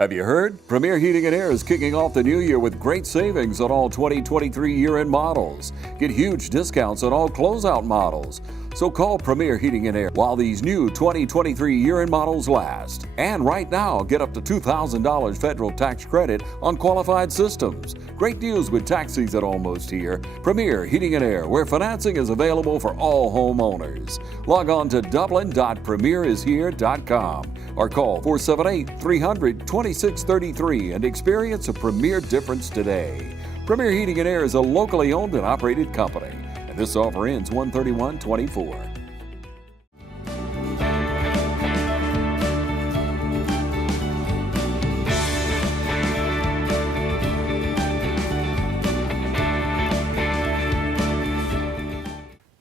Have you heard? Premier Heating and Air is kicking off the new year with great savings on all 2023 year-end models. Get huge discounts on all closeout models. So call Premier Heating and Air while these new 2023 year-end models last. And right now, get up to $2,000 federal tax credit on qualified systems. Great deals with tax season almost here. Premier Heating and Air, where financing is available for all homeowners. Log on to dublin.premierishere.com or call 478-300-2633 and experience a Premier difference today. Premier Heating and Air is a locally owned and operated company. And this offer ends 1/31/24.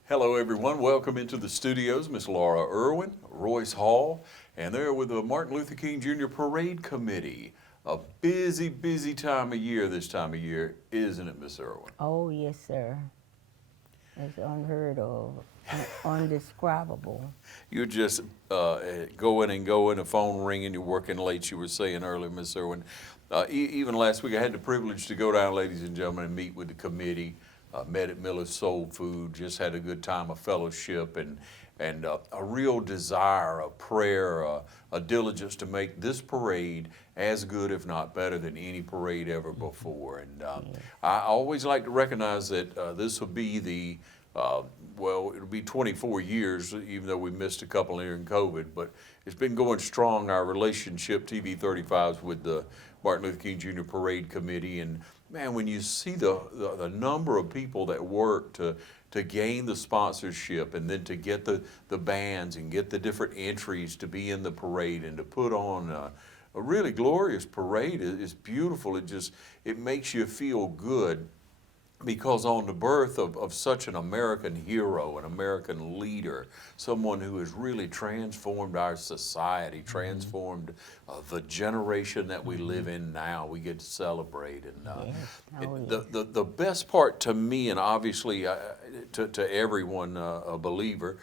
Hello everyone, welcome into the studios. Miss Laura Irwin, Royce Hall, and they're with the Martin Luther King Jr. Parade Committee. A busy time of year this time of year, isn't it, Miss Irwin? Oh, yes, sir. It's unheard of, undescribable. You're just going, the phone ringing, you're working late, you were saying earlier, Miss Irwin. Even last week I had the privilege to go down, ladies and gentlemen, and meet with the committee. Met at Miller's Soul Food, just had a good time of fellowship and a real desire, a prayer, a diligence to make this parade as good, if not better, than any parade ever before. And I always like to recognize that this will be the, well, it'll be 24 years, even though we missed a couple during COVID, but it's been going strong, our relationship, TV 35s, with the Martin Luther King Jr. Parade Committee. And man, when you see the number of people that work to gain the sponsorship and then to get the bands and get the different entries to be in the parade and to put on a really glorious parade is beautiful. It makes you feel good, because on the birth of such an American hero, an American leader, someone who has really transformed our society, transformed the generation that we live in now, we get to celebrate. And the best part to me, and obviously to everyone, a believer,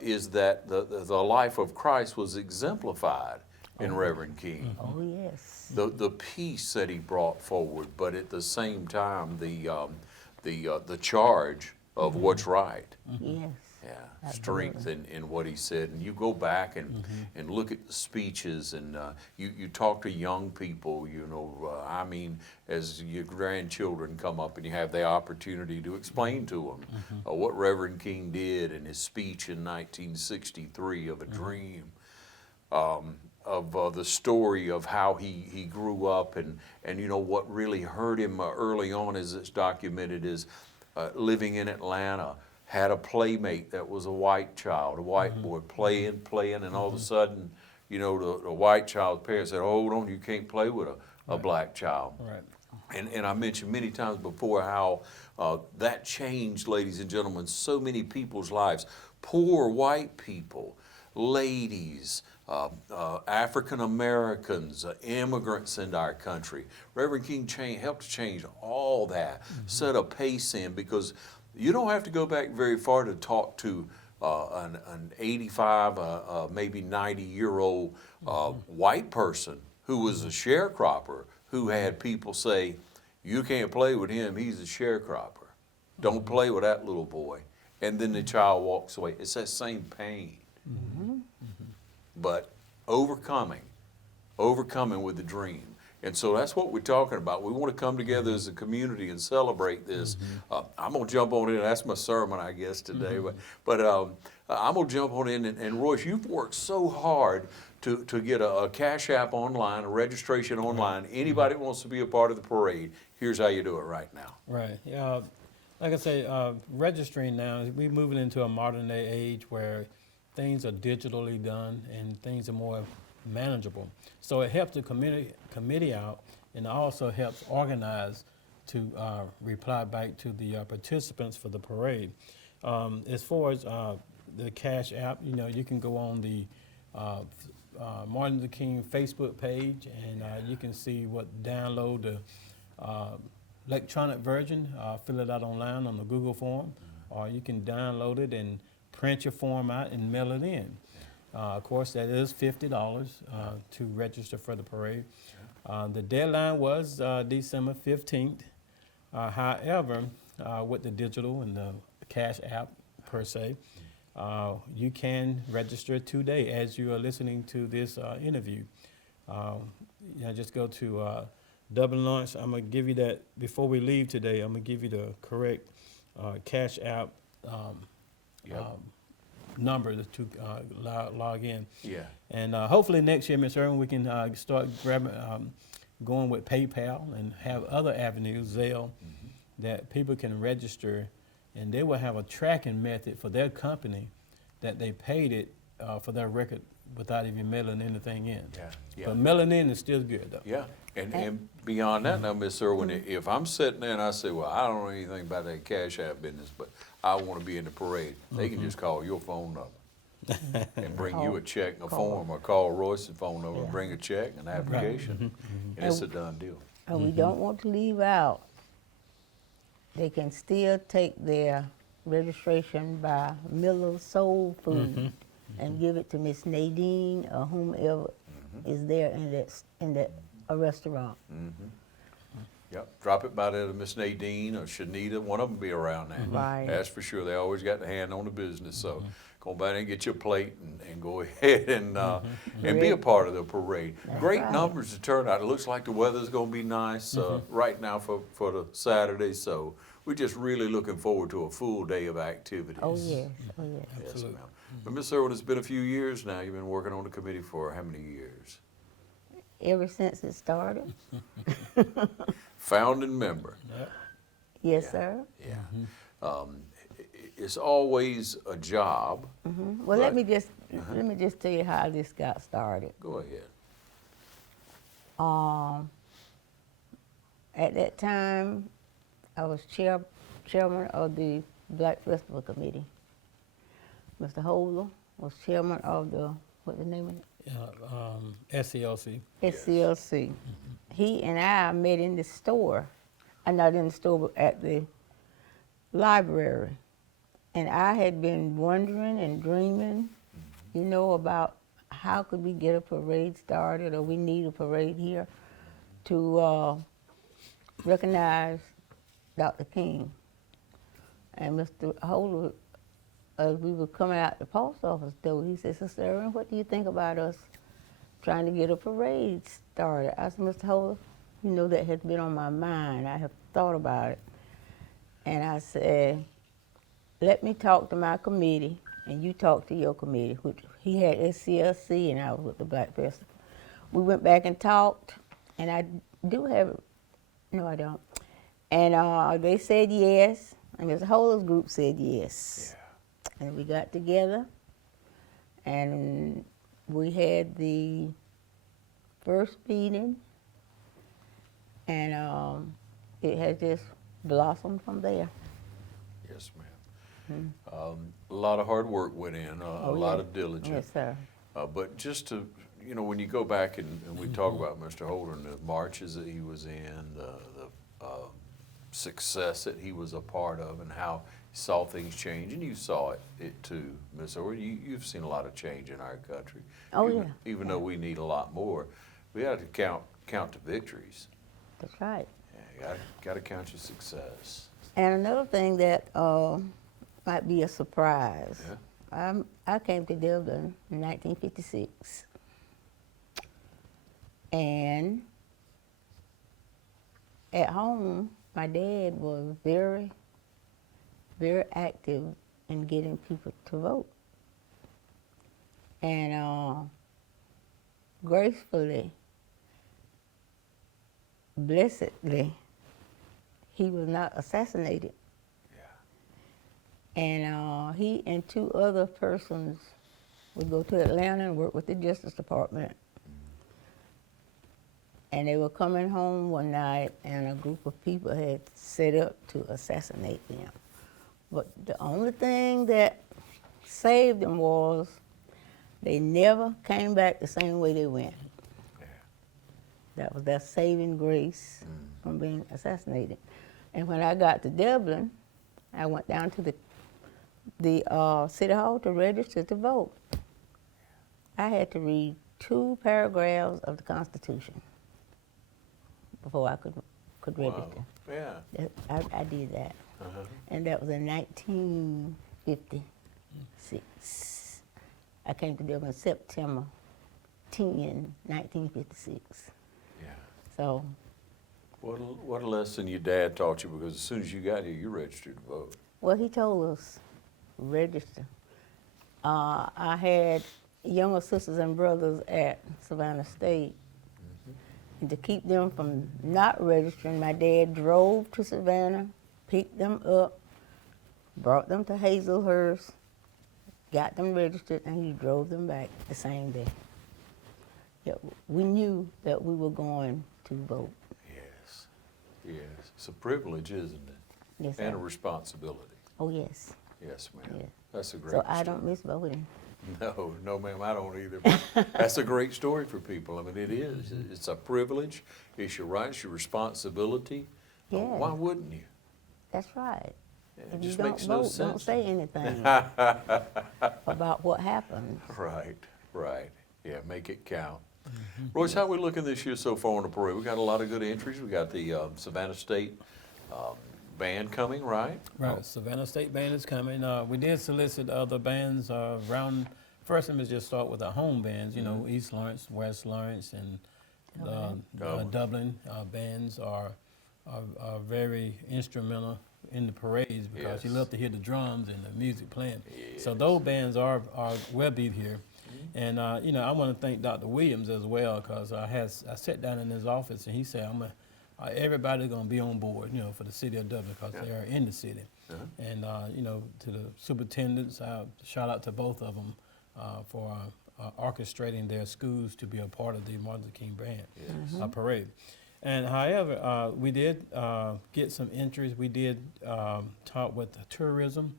is that the life of Christ was exemplified in Reverend King. Oh, yes. The peace that he brought forward, but at the same time, the charge of what's right. Yes. Yeah, strength in what he said. And you go back and look at the speeches, and you talk to young people, I mean, as your grandchildren come up and you have the opportunity to explain to them what Reverend King did in his speech in 1963 of a dream. Of the story of how he grew up, and what really hurt him early on, as it's documented, is living in Atlanta, had a playmate that was a white child, a white boy, playing, and all of a sudden, the white child's parents said, "Hold on, you can't play with a black child." Right. And I mentioned many times before how that changed, ladies and gentlemen, so many people's lives. Poor white people, ladies, African Americans, immigrants into our country. Reverend King helped to change all that, set a pace in, because you don't have to go back very far to talk to an 85, maybe 90-year-old white person who was a sharecropper, who had people say, "You can't play with him, he's a sharecropper. Don't play with that little boy." And then the child walks away. It's that same pain. But overcoming with the dream. And so that's what we're talking about. We want to come together as a community and celebrate this. I'm going to jump on in. That's my sermon, I guess, today. But I'm going to jump on in. And Royce, you've worked so hard to get a Cash App online, a registration online. Anybody that wants to be a part of the parade, here's how you do it right now. Right. Like I say, registering now, we're moving into a modern day age where things are digitally done and things are more manageable. So it helps the committee out, and also helps organize to reply back to the participants for the parade. As far as the Cash App, you can go on the Martin Luther King Facebook page, and you can see download the electronic version, fill it out online on the Google form, or you can download it and print your form out and mail it in. Of course, that is $50 to register for the parade. The deadline was December 15th. However, with the digital and the cash app per se, you can register today as you are listening to this interview. Just go to Dublin Launch. I'm going to give you that, before we leave today, I'm going to give you the correct cash app Yep. number to log in. Yeah. And hopefully next year, Ms. Irwin, we can start grabbing, going with PayPal and have other avenues, Zelle, that people can register, and they will have a tracking method for their company that they paid it for their record without even mailing anything in. Yeah. Yeah. But mailing in is still good, though. Yeah, and beyond that now, Miss Irwin, if I'm sitting there and I say, well, I don't know anything about that Cash App business, but I want to be in the parade, they can just call your phone number and bring you a check and a form, or call Royce's phone number and bring a check and an application, and it's a done deal. And we don't want to leave out, they can still take their registration by Miller's Soul Food and give it to Miss Nadine or whomever is there in that a restaurant. Yep, drop it by there to Miss Nadine or Shanita, one of them be around there. Right. That's for sure, they always got the hand on the business, so go by there and get your plate and go ahead and be a part of the parade. That's Great right. numbers to turn out. It looks like the weather's gonna be nice right now for the Saturday, so we're just really looking forward to a full day of activities. Oh yes, oh yes. Yes, Absolutely. ma'am. But Ms. Irwin, it's been a few years now. You've been working on the committee for how many years? Ever since it started. Founding member. Yes, Yeah. sir. Yeah. It's always a job. Well, let Right. me just tell you how this got started. Go ahead. At that time, I was chairman of the Black Festival Committee. Mr. Holder was chairman of what's the name of it? SCLC. SCLC. He and I met in the store. Not in the store, but at the library. And I had been wondering and dreaming, about how could we get a parade started, or we need a parade here to recognize Dr. King. And Mr. Holder, as we were coming out the post office door, he said, Sister Irwin, what do you think about us trying to get a parade started? I said, Mr. Holder, that has been on my mind. I have thought about it. And I said, let me talk to my committee, and you talk to your committee, which he had SCLC and I was with the Black Festival. We went back and talked, and I do have it. No, I don't. And they said yes, and Mr. Holder's group said yes. Yeah. And we got together, and we had the first meeting, and it has just blossomed from there. Yes, ma'am. A lot of hard work went in, a lot of diligence. Yes, sir. But just to, when you go back and we talk about Mr. Holder and the marches that he was in, the success that he was a part of, and how he saw things change, and you saw it too, Ms. Irwin. You've seen a lot of change in our country. Oh, even, yeah. Even though we need a lot more, we got to count the victories. That's right. Yeah, you got to count your success. And another thing that might be a surprise. Yeah. I came to Dublin in 1956, and at home, my dad was very, very active in getting people to vote. And gracefully, blessedly, he was not assassinated. Yeah. And he and two other persons would go to Atlanta and work with the Justice Department. And they were coming home one night, and a group of people had set up to assassinate them. But the only thing that saved them was they never came back the same way they went. Yeah. That was their saving grace from being assassinated. And when I got to Dublin, I went down to the City Hall to register to vote. I had to read 2 paragraphs of the Constitution. before I could Wow. register. Yeah. I did that. Uh-huh. And that was in 1956. I came to Dublin September 10, 1956. Yeah. So, What a lesson your dad taught you, because as soon as you got here, you registered to vote. well, he told us, register. I had younger sisters and brothers at Savannah State. And to keep them from not registering, my dad drove to Savannah, picked them up, brought them to Hazelhurst, got them registered, and he drove them back the same day. Yeah, we knew that we were going to vote. Yes. Yes. It's a privilege, isn't it? Yes, And a sir. responsibility. Oh, yes. Yes, ma'am. Yeah. That's a great So story. I don't miss voting. No, ma'am, I don't either. But that's a great story for people. I mean, it is. It's a privilege. It's your right. It's your responsibility. Yeah. Why wouldn't you? That's right. It If you just don't makes no vote, don't sense. say anything about what happened. Right, right. Yeah, make it count. Royce, how are we looking this year so far on the parade? We got a lot of good entries. We got the Savannah State band coming, right? Right, Savannah State Band is coming. We did solicit other bands around. First, let me just start with the home bands. You know, East Lawrence, West Lawrence, and Dublin bands are very instrumental in the parades because you Yes. love to hear the drums and the music playing. So Yes. those bands will be here. And you know, I want to thank Dr. Williams as well, because I sat down in his office and he said, everybody's going to be on board, you know, for the city of Dublin, because they are in the city. And you know, to the superintendents, shout out to both of them for orchestrating their schools to be a part of the Martin Luther King Band parade. And however, we did get some entries. We did talk with the tourism,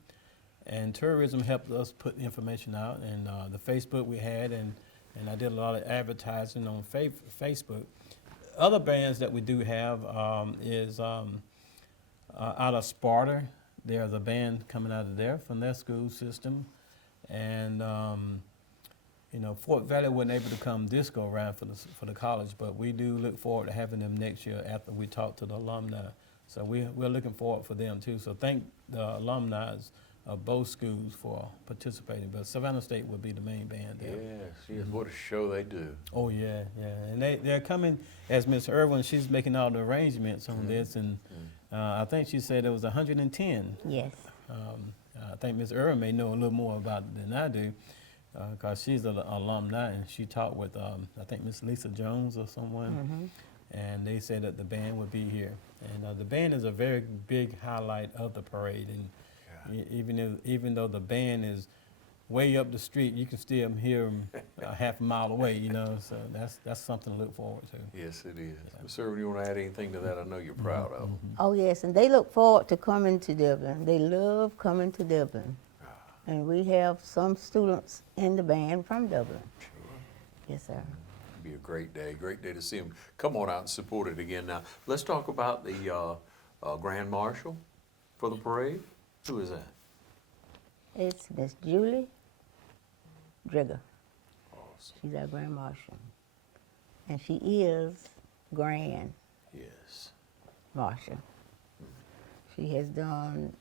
and tourism helped us put information out. And the Facebook we had, and I did a lot of advertising on Facebook. Other bands that we do have is out of Sparta. There's a band coming out of there from their school system. And you know, Fort Valley wasn't able to come this go around for the college, but we do look forward to having them next year after we talk to the alumni. So we're looking forward for them too. So thank the alumni of both schools for participating. But Savannah State will be the main band there. Yes, what a show they do. Oh yeah, yeah, and they're coming as Miss Irwin. She's making all the arrangements on this, and I think she said it was 110. Yes. I think Miss Irwin may know a little more about it than I do, because she's an alumni, and she talked with I think Miss Lisa Jones or someone, and they said that the band would be here, and the band is a very big highlight of the parade, and even though the band is way up the street, you can still hear them half a mile away, you know, so that's something to look forward to. Yes, it is. Ms. Irwin, you want to add anything to that? I know you're proud of them. Oh, yes, and they look forward to coming to Dublin. They love coming to Dublin. And we have some students in the band from Dublin. Yes, sir. It'll be a great day to see them. Come on out and support it again. Now, let's talk about the Grand Marshal for the parade. Who is that? It's Miss Julie Drigger. Awesome. She's our Grand Marshal. And she is Grand Yes. Marshal. She has done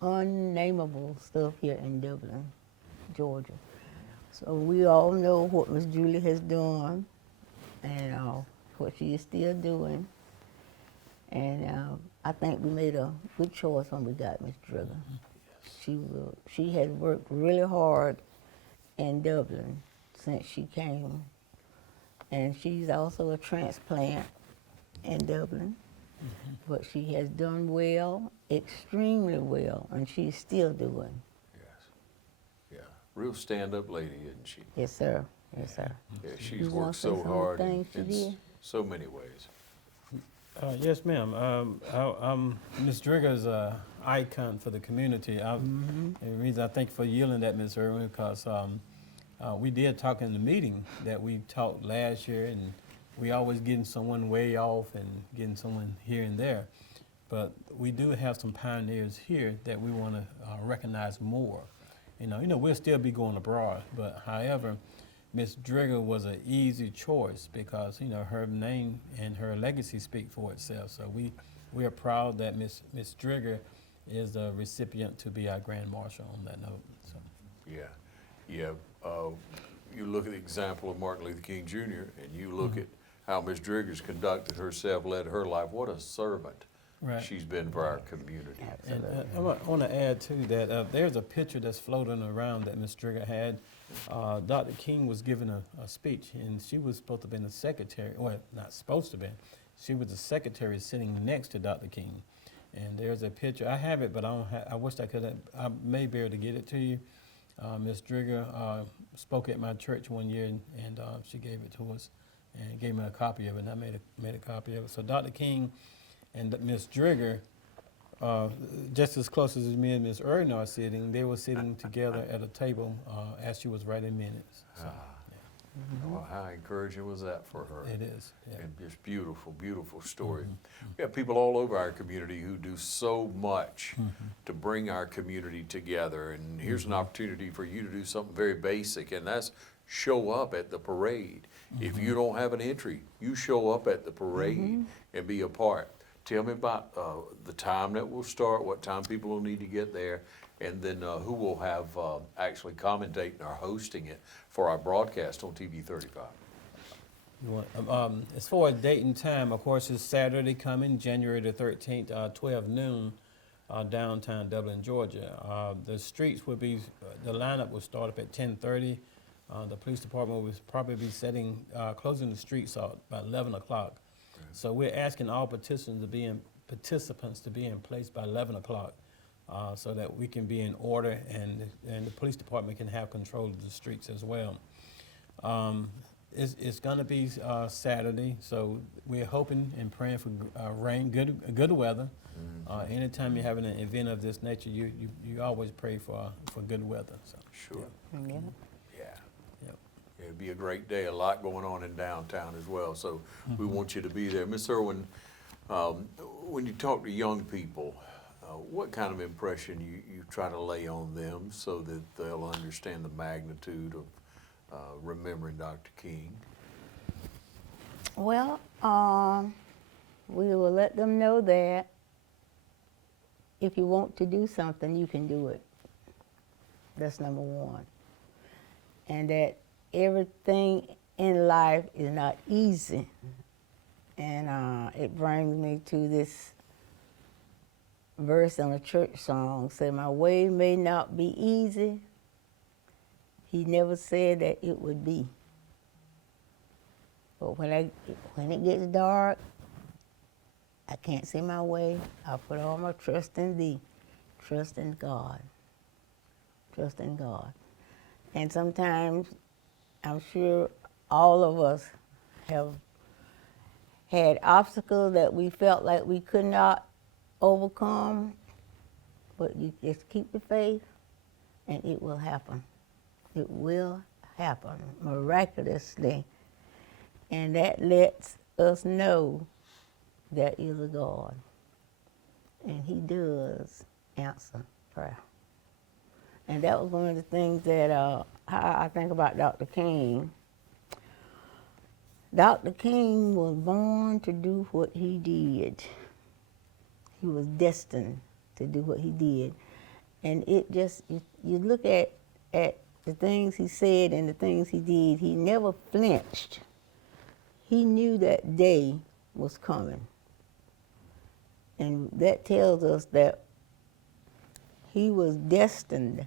unnameable stuff here in Dublin, Georgia. So we all know what Miss Julie has done and what she is still doing. And I think we made a good choice when we got Miss Drigger. She has worked really hard in Dublin since she came. And she's also a transplant in Dublin. But she has done well, extremely well, and she's still doing. Yes. Yeah. Real stand-up lady, isn't she? Yes, sir. Yes, sir. Yeah, she's You wanna worked say so some of the hard things she in did? so many ways. Yes, ma'am. Ms. Drigger is an icon for the community. And the reason I thank you for yielding that, Ms. Irwin, because we did talk in the meeting that we talked last year, and we always getting someone way off and getting someone here and there. But we do have some pioneers here that we want to recognize more. You know, we'll still be going abroad, but however, Miss Drigger was an easy choice because, you know, her name and her legacy speak for itself. So we are proud that Miss Drigger is the recipient to be our Grand Marshal on that note. So. Yeah. You look at the example of Martin Luther King Jr. and you look at how Ms. Drigger's conducted herself, led her life. What a servant Right. she's been for our community. And I want to add too that there's a picture that's floating around that Ms. Drigger had. Dr. King was giving a speech, and she was supposed to be the secretary. Well, not supposed to be. She was the secretary sitting next to Dr. King. And there's a picture. I have it, but I don't have. I wish I could. I may be able to get it to you. Ms. Drigger spoke at my church one year, and she gave it to us, and gave me a copy of it. And I made a copy of it. So Dr. King and Ms. Drigger, just as close as me and Ms. Irwin are sitting, they were sitting together at a table as she was writing minutes. So, Well, how encouraging was that for her? it is. Yeah. And just beautiful, beautiful story. We have people all over our community who do so much to bring our community together. And here's an opportunity for you to do something very basic, and that's show up at the parade. If you don't have an entry, you show up at the parade and be a part. Tell me about the time that will start, what time people will need to get there, and then who will have actually commentating or hosting it for our broadcast on TV 35. As far as date and time, of course, it's Saturday coming, January the 13th, 12 noon, downtown Dublin, Georgia. The streets will be, the lineup will start up at 10:30. The police department will probably be closing the streets out by 11 o'clock. So we're asking all participants to be in place by 11 o'clock so that we can be in order and the police department can have control of the streets as well. It's going to be Saturday, so we're hoping and praying for rain, good weather. Anytime you're having an event of this nature, you always pray for good weather. So. Sure. Yeah. Yeah. Yep. It'd be a great day, a lot going on in downtown as well, so we want you to be there. Ms. Irwin, when you talk to young people, what kind of impression you try to lay on them so that they'll understand the magnitude of remembering Dr. King? Well, we will let them know that if you want to do something, you can do it. That's number one. And that everything in life is not easy. And it brings me to this verse on a church song, say, my way may not be easy. He never said that it would be. But when it gets dark, I can't see my way. I put all my trust in thee. Trust in God. Trust in God. And sometimes, I'm sure all of us have had obstacles that we felt like we could not overcome, but you just keep the faith and it will happen. It will happen miraculously. And that lets us know there is a God. And he does answer prayer. And that was one of the things that how I think about Dr. King. Dr. King was born to do what he did. He was destined to do what he did. And it just, you look at the things he said and the things he did, he never flinched. He knew that day was coming. And that tells us that he was destined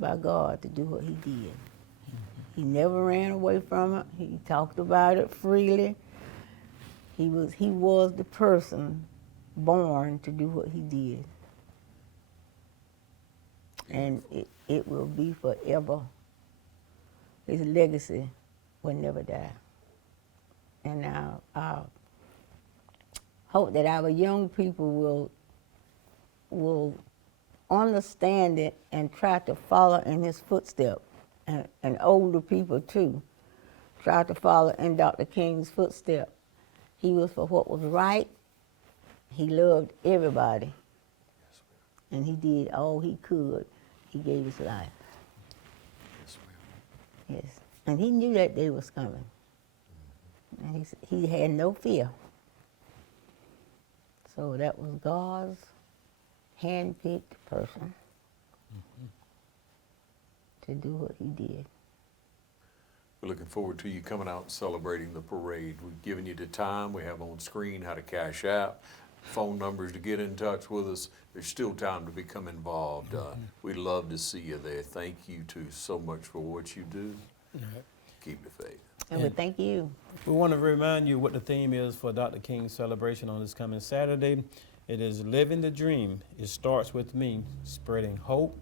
by God to do what he did. He never ran away from it. He talked about it freely. He was the person born to do what he did. And it will be forever. His legacy will never die. And I hope that our young people will understand it and try to follow in his footsteps. And older people too, try to follow in Dr. King's footsteps. He was for what was right. He loved everybody. And he did all he could. He gave his life. Yes, ma'am. Yes. And he knew that day was coming. And he had no fear. So that was God's hand-picked person to do what he did. We're looking forward to you coming out and celebrating the parade. We've given you the time. We have on screen how to cash out, phone numbers to get in touch with us. There's still time to become involved. We'd love to see you there. Thank you two so much for what you do. Keep the faith. And we thank you. We want to remind you what the theme is for Dr. King's celebration on this coming Saturday. It is Living the Dream. It starts with me, spreading hope,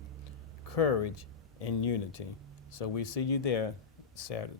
courage, and unity. So we see you there Saturday.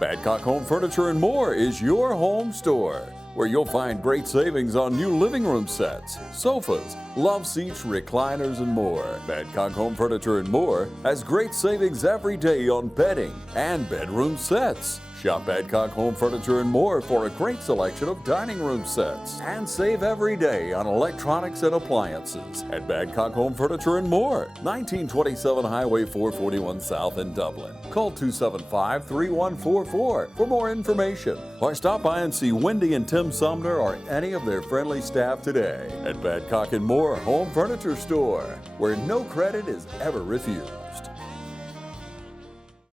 Badcock Home Furniture and More is your home store, where you'll find great savings on new living room sets, sofas, love seats, recliners, and more. Badcock Home Furniture and More has great savings every day on bedding and bedroom sets. Shop Badcock Home Furniture and More for a great selection of dining room sets. And save every day on electronics and appliances at Badcock Home Furniture and More, 1927 Highway 441 South in Dublin. Call 275-3144 for more information, or stop by and see Wendy and Tim Sumner or any of their friendly staff today at Badcock and More Home Furniture Store, where no credit is ever refused.